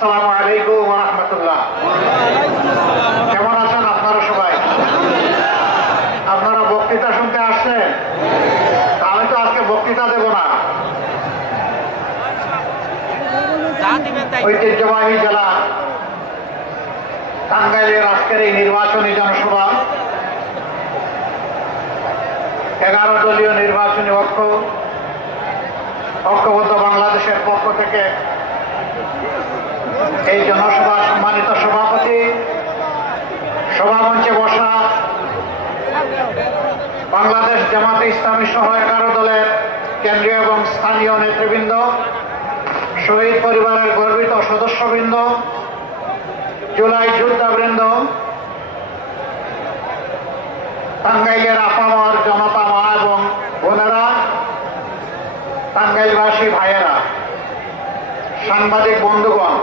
আসসালামু আলাইকুম ওয়া রাহমাতুল্লাহ। কেমন আছেন আপনারা সবাই? আপনারা বক্তৃতা শুনতে আসছেন? আমি তো আজকে বক্তৃতা দেব না। ঐতিহ্যবাহী জেলা টাঙ্গাইলের আজকের এই নির্বাচনী জনসভা 11 দলীয় নির্বাচনী ঐক্যবদ্ধ বাংলাদেশের পক্ষ থেকে এই জনসভা সম্মানিত সভাপতি, সভামঞ্চে বসা বাংলাদেশ জামাতে ইসলামী সহ 11 দলের কেন্দ্রীয় এবং স্থানীয় নেতৃবৃন্দ, শহীদ পরিবারের গর্বিত সদস্যবৃন্দ, জুলাই যোদ্ধাবৃন্দ, টাঙ্গাইলের আপামর জনতা মা এবং বোনেরা, টাঙ্গাইলবাসী ভাইয়েরা, সাংবাদিক বন্ধুগণ,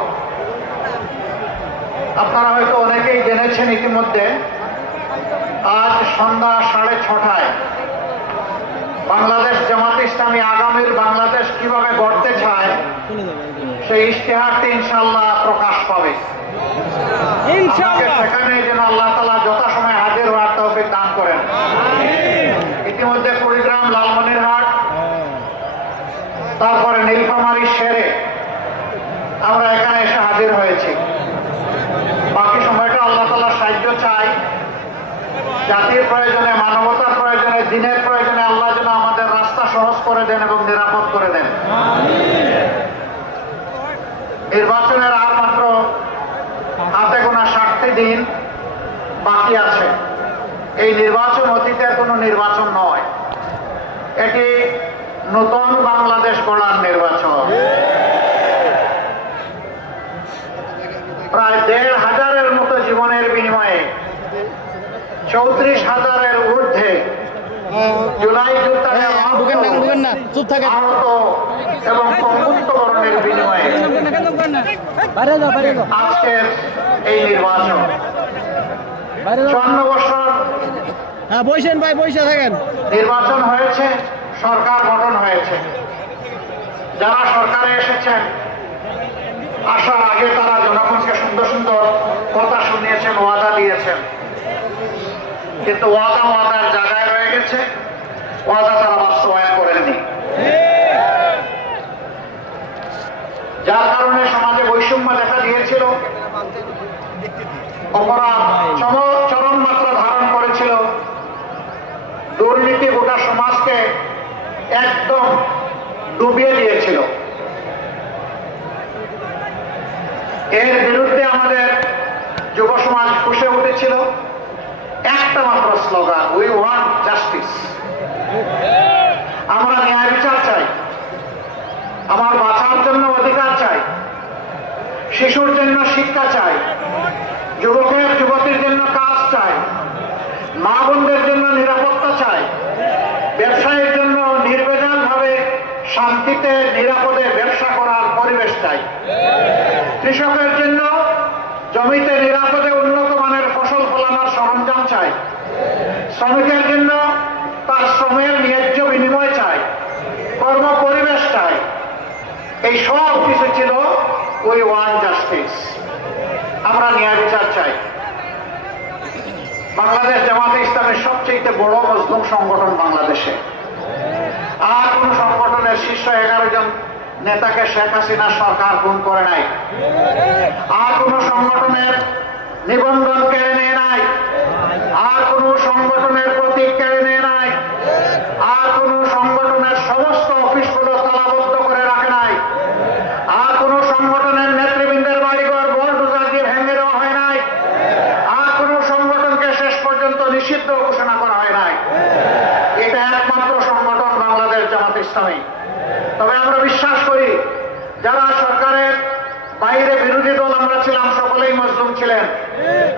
আপনারা হয়তো অনেকেই জেনেছেন ইতিমধ্যে আজ সন্ধ্যা 6:30টায় বাংলাদেশ জামাতে ইসলামী আগামীর বাংলাদেশ কিভাবে গড়তে চায় সেই ইশতেহারটি ইনশাআল্লাহ প্রকাশ পাবে। সেখানে যেন আল্লাহ তাআলা যথাসময়ে হাজির হওয়ার তৌফিক দান করেন। ইতিমধ্যে কুড়িগ্রাম, লালমনিরহাট, তারপরে নীলফামারী সেরে আমরা এখানে এসে হাজির হয়েছি। বাকি সময়টা আল্লাহ তাআলার সাহায্য চাই। জাতির প্রয়োজনে, মানবতার প্রয়োজনে, দিনের প্রয়োজনে আল্লাহ যেন আমাদের রাস্তা সহজ করে দেন এবং নিরাপদ করে দেন। নির্বাচনের আর মাত্র হাতে গোনা 60টি দিন বাকি আছে। এই নির্বাচন অতীতের কোনো নির্বাচন নয়, এটি নতুন বাংলাদেশ গড়ার নির্বাচন। প্রায় 1,500-এর মতো জীবনের বিনিময়ে 34,000-এর ঊর্ধ্বে জুলাই যোদ্ধাদের আহত এবং পঙ্গুত্ববরণের বিনিময়ে আজকের এই নির্বাচন 54 বছর নির্বাচন হয়েছে, সরকার গঠন হয়েছে। যারা সরকারে এসেছেন আসার আগে তারা জনগণকে সুন্দর সুন্দর কথা শুনিয়েছেন, ওয়াদা দিয়েছেন, কিন্তু ওয়াদার জায়গায় রয়ে গেছে, ওয়াদা তারা বাস্তবায়ন করেননি। যার কারণে সমাজে বৈষম্য দেখা দিয়েছিল, অপরাধ চরম মাত্রা ধারণ করেছিল, দুর্নীতি গোটা সমাজকে একদম ডুবিয়ে দিয়েছিল। এর বিরুদ্ধে আমাদের যুব সমাজ ফুঁসে উঠেছিল একটা মাত্র স্লোগান, উই ওয়ান্ট জাস্টিস। আমরা ন্যায় বিচার চাই, আমার বাঁচার জন্য অধিকার চাই, শিশুর জন্য শিক্ষা চাই, যুবকের যুবতীর জন্য কাজ চাই, মা বোনদের জন্য নিরাপত্তা চাই, ব্যবসায়ীর জন্য নির্ভেজাল ভাবে শান্তিতে নিরাপদে ব্যবসা করার পরিবেশ চাই, কৃষকের জন্য জমিতে নিরাপদে উন্নত মানের ফসল ফলানোর সরঞ্জাম চাই, শ্রমিকের জন্য তার শ্রমের ন্যায্য বিনিময় চাই, কর্ম পরিবেশ চাই। এই সব কিছু ছিল উই ওয়ান্ট জাস্টিস। আমরা ন্যায় বিচার চাই। বাংলাদেশ জামাতে ইসলামের সবচেয়ে বড় মজলুম সংগঠন বাংলাদেশে। আর কোন সংগঠনের শীর্ষ 11 জন নেতাকে শেখ হাসিনা সরকার খুন করে নাই। আর কোন সংগঠনের নিবন্ধন কেড়ে নেয় নাই। আর কোন সংগঠনের প্রতীক কেড়ে নেয় নাই। আর কোন সংগঠনের সমস্ত অফিসগুলো তালাবদ্ধ করে রাখে নাই। আর কোন সংগঠনের নেতৃবৃন্দের বাড়িঘর বুলডোজার দিয়ে ভেঙে দেওয়া হয় নাই। আর কোন সংগঠনকে শেষ পর্যন্ত নিষিদ্ধ ঘোষণা করা হয় নাই। এটা একমাত্র সংগঠন বাংলাদেশ জামাতে ইসলামী। তবে আমরা বিশ্বাস করি যারা সরকারের বাইরে বিরোধী দল আমরা ছিলাম সকলেই মজলুম ছিলেন।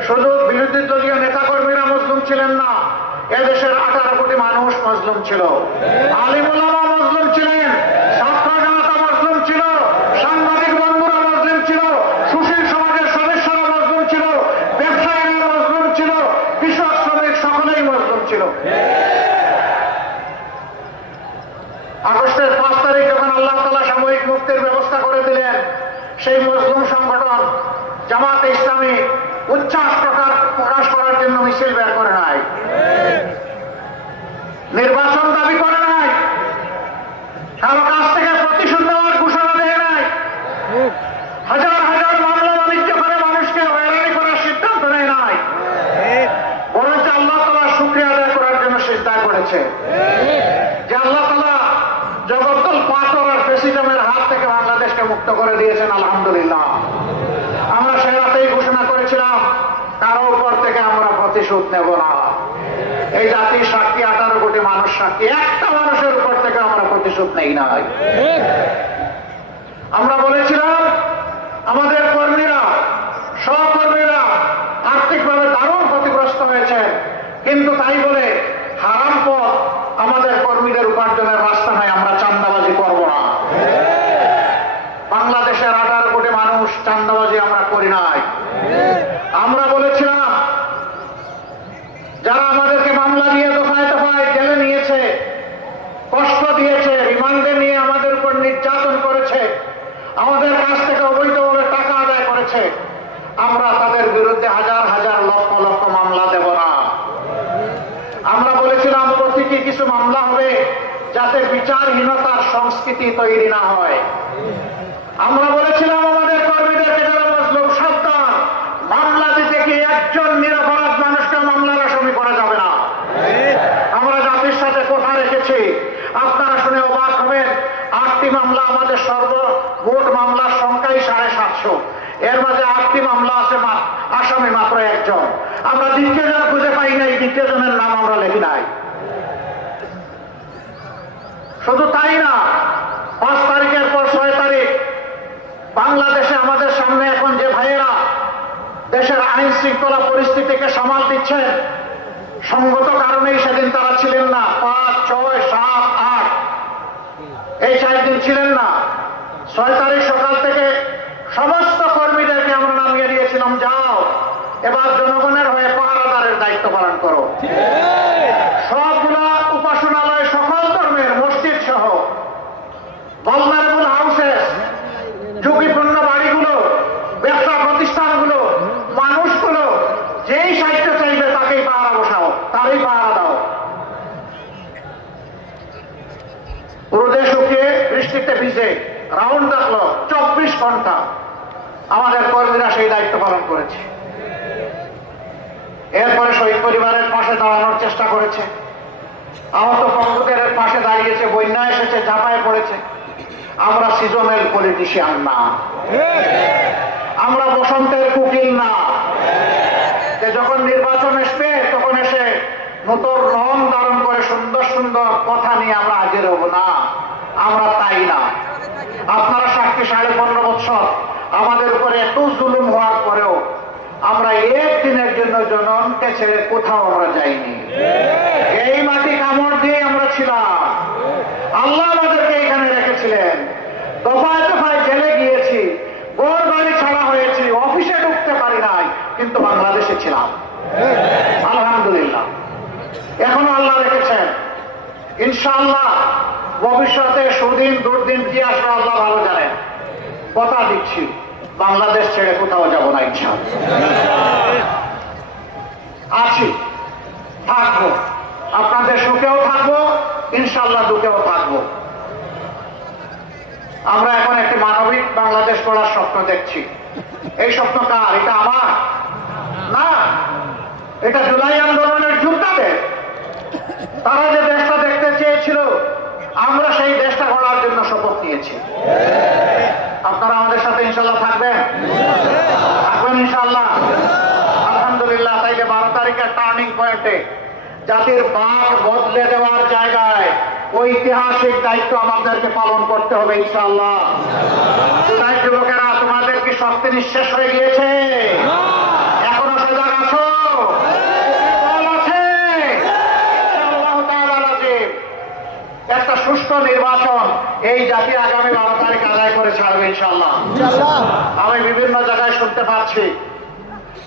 শুধু বিরোধী দলীয় নেতাকর্মীরা মজলুম ছিলেন না, এদেশের 18 কোটি মানুষ মজলুম ছিল। আলিম ওলামা মজলুম ছিলেন, ছাত্র জনতা মজলুম ছিল, সাংবাদিক বন্ধুরা মজলুম ছিল, সুশীল সমাজের সদস্যরা মজলুম ছিল, ব্যবসায়ীরা মজলুম ছিল, কৃষক শ্রমিক সকলেই মজলুম ছিল। আগস্টের 5 তারিখ যখন আল্লাহ তাআলা সাময়িক মুক্তির ব্যবস্থা করে দিলেন, সেই মজলুম সংগঠন জামাতে ইসলামী উচ্ছ্বাস প্রকাশ করার জন্য মিছিল বের করে নাই, নির্বাচন দাবি করে নাই, কারো কাছ থেকে প্রতিশোধ নেওয়ার ঘোষণা দেয় নাই, হাজার হাজার মামলা বাণিজ্য করে মানুষকে হয়রানি করার সিদ্ধান্ত নেয় নাই, বরঞ্চ আল্লাহ তাআলা শুকরিয়া আদায় করার জন্য সিজদা করেছে যে আল্লাহ তাআলা জগদ্দল পাথর আর ফ্যাসিজমের হাত থেকে বাংলাদেশকে মুক্ত করে দিয়েছেন। আলহামদুলিল্লাহ। আমরা সে রাতেই ঘোষণা করেছিলাম কারো উপর থেকে আমরা প্রতিশোধ নেব না। এই জাতির সাক্ষী 18 কোটি মানুষ সাক্ষী, একটা মানুষের উপর থেকে আমরা প্রতিশোধ নেই নাই। আমরা বলেছিলাম আমাদের কর্মীরা, সহকর্মীরা আর্থিকভাবে দারুণ ক্ষতিগ্রস্ত হয়েছে, কিন্তু তাই বলে হারাম পথ আমাদের কর্মীদের উপার্জনের রাস্তা নয়, আমরা চাঁদাবাজি করব না। বাংলাদেশের 18 কোটি মানুষ চাঁদাবাজি আমরা করি নাই। আমরা বলেছিলাম যারা আমাদেরকে মামলা দিয়ে দফায় দফায় জেলে নিয়েছে, কষ্ট দিয়েছে, রিমান্ডে নিয়ে আমাদের উপর নির্যাতন করেছে, আমাদের কাছ থেকে অবৈধভাবে টাকা আদায় করেছে, আমরা তাদের বিরুদ্ধে হাজার হাজার লক্ষ লক্ষ মামলা দেব না। আমরা বলেছিলাম প্রতীকী কিছু মামলা হবে যাতে বিচারহীনতার সংস্কৃতি তৈরি না হয়। আমরা বলেছিলাম আমাদের কর্মীদেরকে যারা মজলুম সাবধান, মামলা দিতে গিয়ে একজন নিরপরাধ মানুষকে মামলার আসামি করা যাবে না। আমরা জাতির সাথে কথা রেখেছি, আপনারা শুনে অবাক হবেন, 8টি মামলা, আমাদের সর্বমোট মামলার সংখ্যাই 750। এর মাঝে 8টি মামলা আছে, আসামি মাত্র একজন। আমরা দ্বিতীয়জন খুঁজে পাই নাই, দ্বিতীয়জনের নাম আমরা লিখি নাই। শুধু তাই না, 5 তারিখের পর 6 তারিখ বাংলাদেশে আমাদের সামনে এখন যে ভাইয়েরা দেশের আইন শৃঙ্খলা পরিস্থিতিকে সামাল দিচ্ছেন, সঙ্গত কারণেই সেদিন তারা ছিলেন না। 5, 6, 7, 8 এই 4 দিন ছিলেন না। 6 তারিখ সকাল থেকে সমস্ত কর্মীদেরকে আমরা নামিয়ে দিয়েছিলাম, যাও এবার জনগণের হয়ে পাহারাদারের দায়িত্ব পালন করো। সবগুলা উপাসনালয়, সকল ধর্মের মসজিদ সহ ভালনারেবল হাউসেস, ঝুঁকিপূর্ণ বাড়িগুলো, ব্যবসা প্রতিষ্ঠানগুলো, মানুষগুলো, যেই সাহিত্য চাইবে তাকেই পাহারা বসাও, তারই পাহারা দাও। রোদে শুকিয়ে বৃষ্টিতে ভিজে রাউন্ড দ্য ক্লক 24 ঘন্টা আমাদের কর্মীরা সেই দায়িত্ব পালন করেছে। এরপরে শহীদ পরিবারের পাশে দাঁড়ানোর চেষ্টা করেছে, আহত পঙ্গুদের পাশে দাঁড়িয়েছে, বন্যা এসেছে, ঝাঁপায় পড়েছে। আমরা সিজনাল পলিটিশিয়ান না, আমরা বসন্তের কুকিল না, যে যখন নির্বাচন আসবে তখন এসে নতুন রং ধারণ করে সুন্দর সুন্দর কথা নিয়ে আমরা হাজির হব না। আমরা তাই না। আপনারা সাক্ষী, 15.5 বছর আমাদের উপরে এত জুলুম হওয়ার পরেও আমরা একদিনের জন্য জনগণকে ছেড়ে কোথাও আমরা যাইনি। এই মাটি কামড় দিয়ে আমরা ছিলাম, আল্লাহ আমাদেরকে এখানে রেখেছিলেন। দফায় দফায় জেলে গিয়েছি, ঘর বাড়ি ছাড়া হয়েছি, অফিসে ঢুকতে পারি নাই, কিন্তু বাংলাদেশে ছিলাম। আলহামদুলিল্লাহ, এখনো আল্লাহ রেখেছেন। ইনশাআল্লাহ ভবিষ্যতে সুদিন দুর্দিন কি আসবে আল্লাহ ভালো জানেন। কথা দিচ্ছি, বাংলাদেশ ছেড়ে কোথাও যাব না ইনশাআল্লাহ। আছি, থাকবো, আপনাদের সুখেও থাকবো, ইনশাআল্লাহ দুঃখেও থাকবো। আমরা এখন একটি মানবিক বাংলাদেশ গড়ার স্বপ্ন দেখছি। এই স্বপ্ন কার? এটা আমার না, এটা জুলাই আন্দোলনের যোদ্ধাদের। তারা যে দেশটা দেখতে চেয়েছিল, আমরা সেই দেশটা গড়ার জন্য শপথ নিয়েছি। আপনারা আমাদের সাথে ইনশাল্লাহ থাকবেন, থাকবেন ইনশাল্লাহ। আলহামদুলিল্লাহ। তাইলে 12 তারিখের টার্নিং পয়েন্টে জাতির বাক বদলে দেওয়ার জায়গায় ঐতিহাসিক দায়িত্ব আমাদেরকে পালন করতে হবে ইনশাআল্লাহ। জুলাই যুবকেরা, তোমাদের কি শক্তি নিঃশেষ হয়ে গিয়েছে? এখনো সজাগ আছো? একটা সুষ্ঠু নির্বাচন এই জাতি আগামী 12 তারিখ আদায় করে ছাড়বে ইনশাআল্লাহ। আমি বিভিন্ন জায়গায় শুনতে পাচ্ছি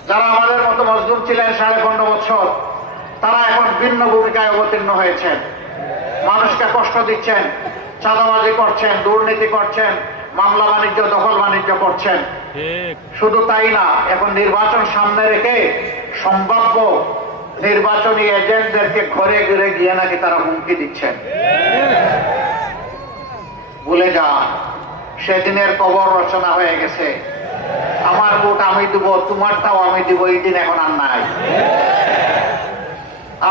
যারা আমাদের মতো মজদুর ছিলেন 15.5 বছর, তারা এখন ভিন্ন ভূমিকায় অবতীর্ণ হয়েছেন, মানুষকে কষ্ট দিচ্ছেন, চাঁদাবাজি করছেন, দুর্নীতি করছেন, মামলা বাণিজ্য, দখল বাণিজ্য করছেন। শুধু তাই না, এখন নির্বাচন সামনে রেখে সম্ভাব্য নির্বাচনী এজেন্টদেরকে ঘরে ঘরে গিয়ে নাকি তারা হুমকি দিচ্ছেন। ভুলে যান, সেদিনের কবর রচনা হয়ে গেছে। আমার ভোট আমি দিব, তোমারটাও আমি দিব, এই দিন এখন আর নাই।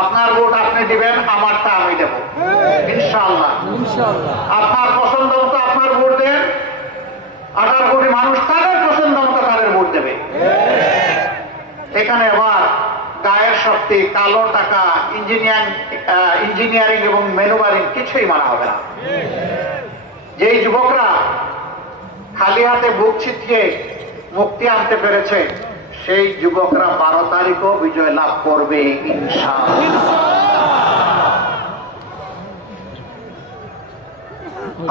আপনার ভোট আপনি দিবেন, আমারটা আমি দেব ইনশাআল্লাহ। আপনার পছন্দ মতো আপনার ভোট দেন, 18 কোটি মানুষ তাদের পছন্দ মতো তাদের ভোট দেবে। এখানে আবার গায়ের শক্তি, কালো টাকা, ইঞ্জিনিয়ারিং এবং ম্যানুভারিং কিছুই মানা হবে না। যেই যুবকরা খালি হাতে বুক ছিটিয়ে মুক্তি আনতে পেরেছে, সেই যুবকরা 12 তারিখও বিজয় লাভ করবে ইনশাআল্লাহ।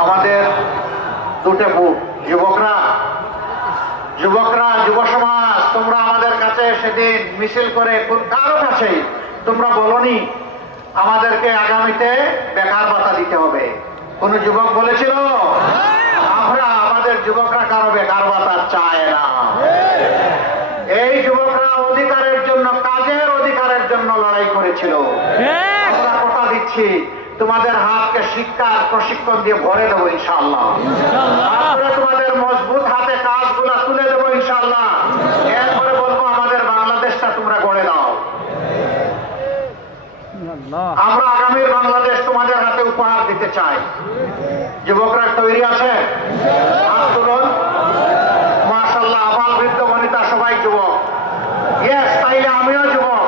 আমাদের দুটো বুক, যুবকরা, যুব সমাজ, তোমরা আমাদের কাছে সেদিন মিছিল করে কারো কাছে তোমরা বলনি আমাদেরকে আগামীতে বেকার ভাতা দিতে হবে। কোন যুবক বলেছিল? আমরা আমাদের যুবকরা কারো বেকার ভাতা চায় না। এই যুবকরা অধিকারের জন্য, কাজের অধিকারের জন্য লড়াই করেছিল। আমরা কথা দিচ্ছি, তোমাদের হাতকে শিক্ষার প্রশিক্ষণ দিয়ে ভরে দেবো ইনশাআল্লাহ। তারপরে তোমাদের মজবুত হাতে কাজগুলা তুলে দেবো ইনশাআল্লাহ। এরপরে বলবো আমাদের বাংলাদেশটা তোমরা গড়ে দাও। আমরা আগামীর বাংলাদেশ তোমাদের হাতে উপহার দিতে চাই। যুবকরা তৈরি আছে? হাত তুলুন। মাশাআল্লাহ, আবাল বৃদ্ধ বনিতা সবাই যুবক। ইয়েস, তাইলে আমিও যুবক,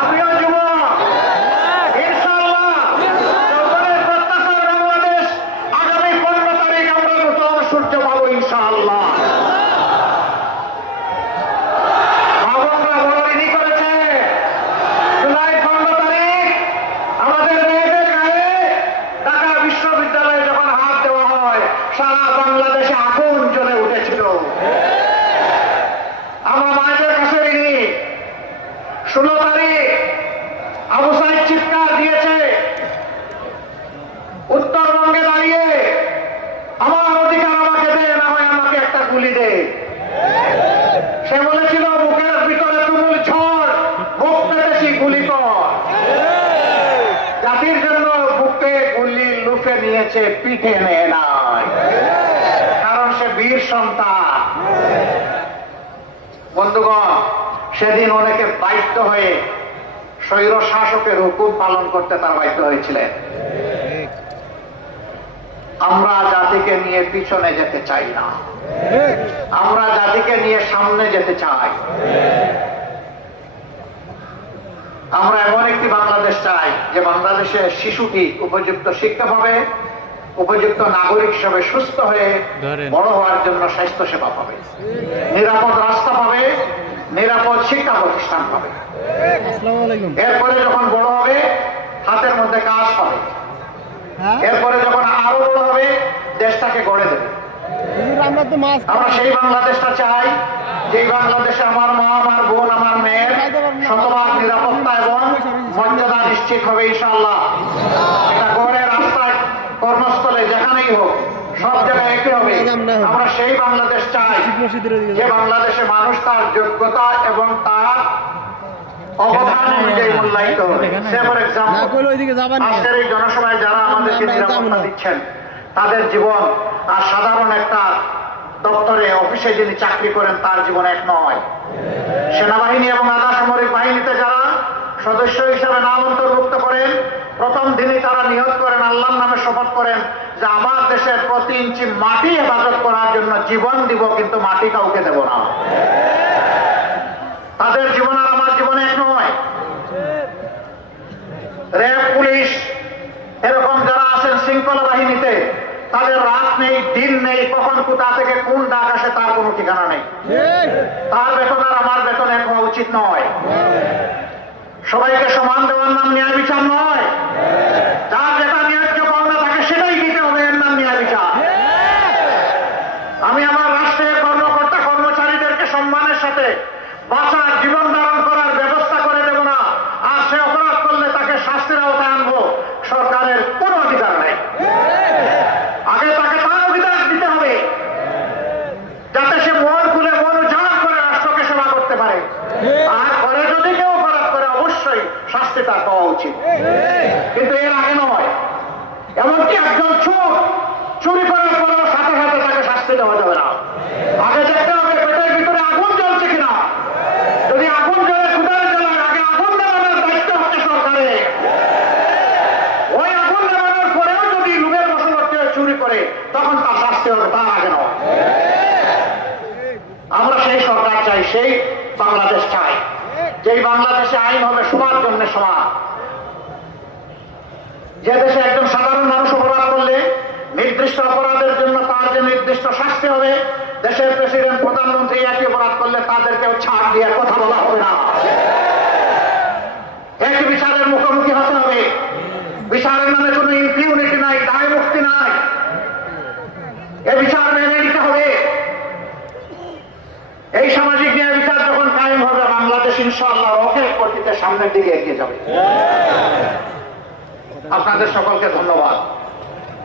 আমিও যুবক ইনশাআল্লাহ। যৌবনের প্রত্যাশার বাংলাদেশ, আগামী 15 তারিখ আমরা নতুন সূর্য পাবো ইনশাআল্লাহ। সারা বাংলাদেশে আগুন জ্বলে উঠেছিল। আমার মায়ের কাছে 16 তারিখ আবু সাইদ চিৎকার দিয়েছে, উত্তরবঙ্গে দাঁড়িয়ে আমার অধিকার আমাকে দে, না হয় আমাকে একটা গুলি দে। সে বলেছিল বুকের ভিতরে তুমুল ঝড়, বুক পেতেছি গুলি কর। জাতির জন্য বুকে গুলি লুফে নিয়েছে, পিঠে নেয় নাই, কারণ সে বীর সন্তান। বন্ধুগণ, সেদিন অনেকে বাধ্য হয়ে স্বৈর শাসকের হুকুম পালন করতে তার বাধ্য হয়েছিলেন। আমরা জাতিকে নিয়ে পিছনে যেতে চাই না, আমরা জাতিকে নিয়ে সামনে যেতে চাই। আমরা এমন একটি বাংলাদেশ চাই যে বাংলাদেশে শিশুটি উপযুক্ত শিক্ষা পাবে, উপযুক্ত নাগরিক হিসেবে সুস্থ হয়ে বড় হওয়ার জন্য স্বাস্থ্য সেবা পাবে, নিরাপদ রাস্তা পাবে, নিরাপদ শিক্ষা প্রতিষ্ঠান পাবে। এরপরে যখন বড় হবে হাতের মধ্যে কাজ পাবে, এরপরে যখন আরো বড় হবে দেশটাকে গড়ে দেবে। আমরা সেই বাংলাদেশটা চাই, যে বাংলাদেশে আমার মা, আমার বোন, আমার মেয়ের শতভাগ নিরাপত্তা এবং মর্যাদা নিশ্চিত হবে ইনশাআল্লাহ। এটা গড়ে, রাস্তায়, কর্মস্থলে, যেখানেই হোক, সব জায়গায় একই হবে। আমরা সেই বাংলাদেশ চাই যে বাংলাদেশে মানুষ তার যোগ্যতা এবং তার অবদান অনুযায়ী মূল্যায়িত হবে। ফর এক্সাম্পল, আজকের এই জনসভায় যারা আমাদেরকে নিরাপত্তা দিচ্ছেন, তাদের জীবন আর সাধারণ একটা দপ্তরে, অফিসে যিনি চাকরি করেন তার জীবন এক নয়। সেনাবাহিনী এবং আধা সামরিক বাহিনীতে যারা সদস্য হিসেবে নাম অন্তর্ভুক্ত করেন, প্রথম দিনই তারা নিয়ত করেন, আল্লাহর নামে শপথ করেন যে আমার দেশের প্রতি ইঞ্চি মাটি হেফাজত করার জন্য জীবন দিব, কিন্তু মাটি কাউকে দেব না। তাদের জীবন আর আমার জীবন এক নয়। র্যাব, পুলিশ, এরকম যারা আছেন শৃঙ্খলা বাহিনীতে, তাদের রাত নেই, দিন নেই, কখন কোথা থেকে কোন ডাক আসে তার কোনো ঠিকানা নেই। তার বেতন আর আমার বেতন এক হওয়া উচিত নয়। সবাইকে সমান দেওয়ার নাম ন্যায় বিচার নয়। যার যেটা ন্যায্য পাওনা তাকে সেটাই দিতে হবে, এর নাম ন্যায় বিচার। আমি আমার রাষ্ট্রের কর্মকর্তা কর্মচারীদেরকে সম্মানের সাথে বাঁচার, জীবন ধারণ করার ব্যবস্থা করে দেব না, আর সে অপরাধ করলে তাকে শাস্তির আওতায় আনবো, সরকারের কোনো অধিকার নেই। আগে তাকে তার অধিকার দিতে হবে। উচিত, কিন্তু এর আগে নয়। এমনকি একজন চোর চুরি করার পরেও সাথে সাথে তাকে শাস্তি দেওয়া যাবে না। আগে দেখতে হবে পেটের ভিতরে আগুন জ্বলছে কিনা। যদি আগুন জ্বলে ক্ষুধার জ্বালায়, আগে আগুন নেওয়ানোর দায়িত্ব হচ্ছে সরকারের। ওই আগুন নেওয়ানোর পরেও যদি লোকের বশবর্তী চুরি করে, তখন তার শাস্তি হবে, তার আগে নয়। আমরা সেই সরকার চাই, সেই বাংলাদেশ চাই, যেই বাংলাদেশে আইন হবে সবার জন্য সমান। যে দেশে একজন সাধারণ মানুষ অপরাধ করলে নির্দিষ্ট অপরাধের জন্য তার যে নির্দিষ্ট শাস্তি হবে, দেশের প্রেসিডেন্ট প্রধানমন্ত্রী একই অপরাধ করলে তাদেরকেও ছাড় দিয়ে কথা বলা হবে না। একই বিচারের মুখোমুখি হতে হবে। বিচারের নামে কোনো ইম্পিউনিটি নাই, দায় মুক্তি নাই। এ বিচার মেনে নিতে হবে। এই সামাজিক ন্যায় বিচার যখন কায়েম হবে, বাংলাদেশ ইনশাআল্লাহ রকেট গতিতে সামনের দিকে এগিয়ে যাবে। আপনাদের সকলকে ধন্যবাদ।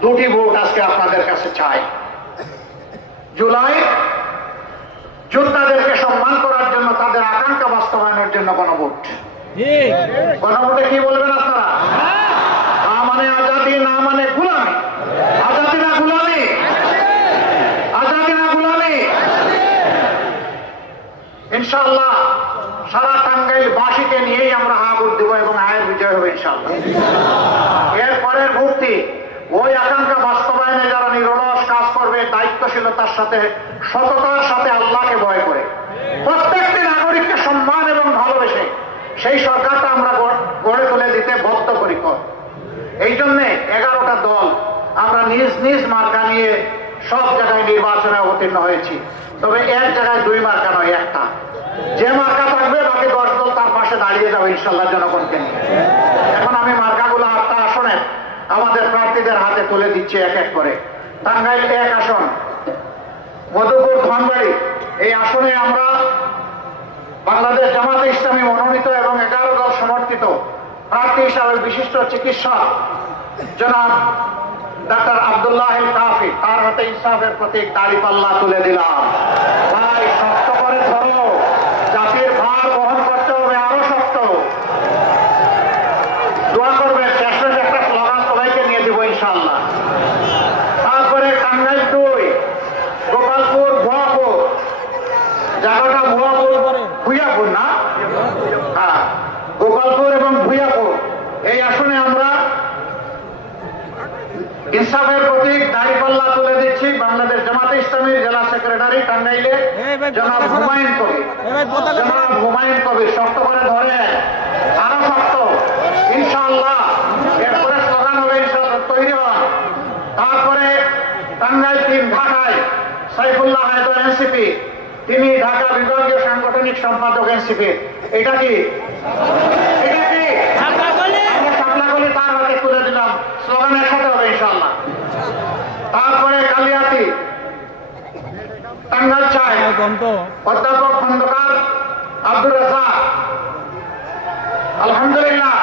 দুটি ভোট আজকে আপনাদের কাছে চাই। জুলাই যোদ্ধাদেরকে সম্মান করার জন্য, তাদের আকাঙ্ক্ষা বাস্তবায়নের জন্য গণভোট। গণভোটে কি বলবেন আপনারা? না মানে আজাদি, না মানে গুলামি। আজাদি না গুলামি, আজাদি না গুলামি। ইনশাআল্লাহ সারা টাঙ্গাইল বাসীকে নিয়েই আমরা হা ভোট দেবো এবং হায়ের বিজয় হবে ইনশাআল্লাহ। এর পরের ভোটটি ওই আকাঙ্ক্ষা বাস্তবায়নে যারা নিরলস কাজ করবে, দায়িত্বশীলতার সাথে, সততার সাথে, আল্লাহকে ভয় করে, প্রত্যেকটি নাগরিককে সম্মান এবং ভালোবেসে সেই সরকারটা আমরা গড়ে তুলে দিতে বদ্ধপরিকর। এই জন্যে 11টা দল আমরা নিজ নিজ মার্কা নিয়ে সব জায়গায় নির্বাচনে অবতীর্ণ হয়েছি। তবে এক জায়গায় 2 মার্কা নয়, একটা। যে মার্কা থাকবে বাকি 10 দল তার পাশে দাঁড়িয়ে যাবে ইনশাআল্লাহ জনগণকে নিয়ে। এখন আমি মার্কাগুলো 8টা আসনে আমাদের প্রার্থীদের হাতে তুলে দিচ্ছি এক এক করে। টাঙ্গাইল 1 আসন, মধুপুর ধনবাড়ি, এই আসনে আমরা বাংলাদেশ জামাতে ইসলামী মনোনীত এবং 11 দল সমর্থিত প্রার্থী হিসাবে বিশিষ্ট চিকিৎসক জনাব ডাক্তার আব্দুল্লাহ আল কাফি, তার হাতে ইনসাফের প্রতীক দাঁড়িপাল্লা তুলে দিলাম। ভাই শক্ত করে ধরো, জাতির ভার বহন করতে হবে আরো শক্ত। দোয়া করবে, শেষে একটা স্লোগান সবাইকে নিয়ে দিব ইনশাআল্লাহ। তারপরে টাঙ্গাইল 2, গোপালপুর, ভুয়াপুর, জায়গাটা ভুইয়াপুর না? হ্যাঁ, গোপালপুর এবং ভুইয়াপুর, এই আসনে আমরা ইনসাফের প্রতীক দাঁড়িপাল্লা তুলে দিচ্ছি বাংলাদেশ জামাতে ইসলামীর জেলা সেক্রেটারি টাঙ্গাইলে জনাব হুমায়ুন কবির। জনাব হুমায়ুন কবির শক্ত করে ধরে, আরো শক্ত ইনশাআল্লাহ। এরপরে স্লোগান হবে ইনশাআল্লাহ, তৈরি হন। তারপরে টাঙ্গাইল 3 ঢাকায় সাইফুল্লাহ হায়দার এনসিপি, তিনি ঢাকা বিভাগীয় সাংগঠনিক সম্পাদক এনসিপি। এটা কি? এটা কি? সাপলাকলি, তার হাতে তুলে দিলাম। স্লোগান একসাথে হবে ইনশাআল্লাহ। তারপরে কালিয়াতি, টাঙ্গাইল 4, অধ্যাপক খন্দকার আব্দুর রাজ্জাক, আলহামদুলিল্লাহ,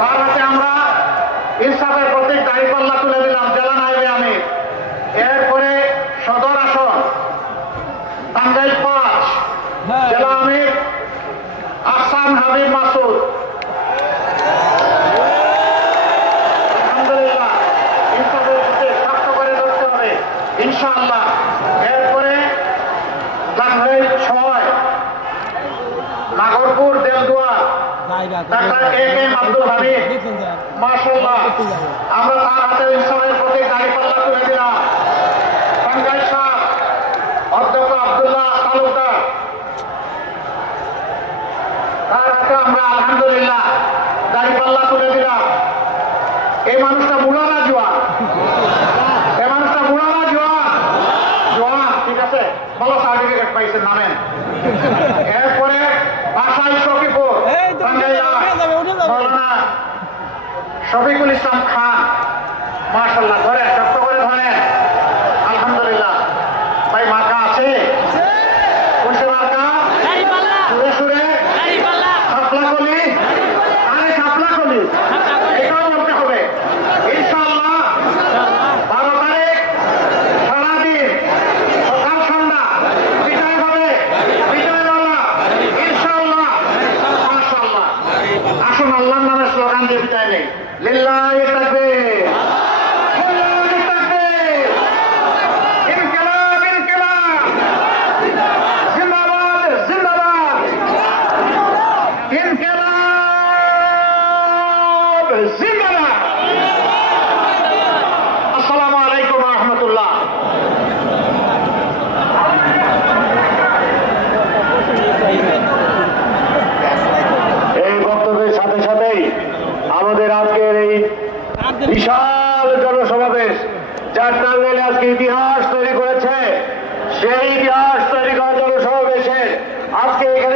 তার হাতে আমরা ইনসাফের প্রতীক দাঁড়িপাল্লা তুলে দিলাম, জেলা নায়েবে আমির। এরপরে সদর আসন টাঙ্গাইল 5, জেলা আমির আহসান হাবিব মাসুদ, আলহামদুলিল্লাহ। ইনসাফের প্রতীক শক্ত করে ধরতে হবে ইনশাআল্লাহ। এরপরে টাঙ্গাইল 6, নাগরপুর দেলদুয়ার ডাক্তার A.K.M. আব্দুল হামিদ, মাশাআল্লাহ, আমরা তার হাতে ইনসাফের প্রতীক দাঁড়িপাল্লা তুলে দিলাম। টাঙ্গাইল 7, অধ্যক্ষ আব্দুল্লাহ তালুকদার, তার হাতে আমরা আলহামদুলিল্লাহ দাঁড়িপাল্লা তুলে দিলাম। এই মানুষটা বুড়া না জোয়ান? এই মানুষটা বুড়া না জোয়ান? জোয়ান, ঠিক আছে, ভালো সার্টিফিকেট পাইছেন, নামেন। এরপরে বাসাই শফিকুর, মৌলানা শফিকুল ইসলাম খান, মাশাআল্লাহ, ধরেন, শক্ত করে ধরেন, আলহামদুলিল্লাহ। ভাই মার্কা আছে? কোনসে মার্কা? সুরে সুরে সাপলাকলি, আরে সাপলাকলি, এটাও বলতে হবে ইনশাআল্লাহ। 12 তারিখ সারাদিন সকাল সন্ধ্যা বিজয় হবে, বিজয় বাংলা ইনশাআল্লাহ, মাশাআল্লাহ। আসুন আল্লাহর নামে স্লোগান দিয়ে বিশাল জনসমাবেশ যা টাঙ্গাইলে আজকে ইতিহাস তৈরি করেছে, সেই ইতিহাস তৈরি করা জনসমাবেশে আজকে এখানে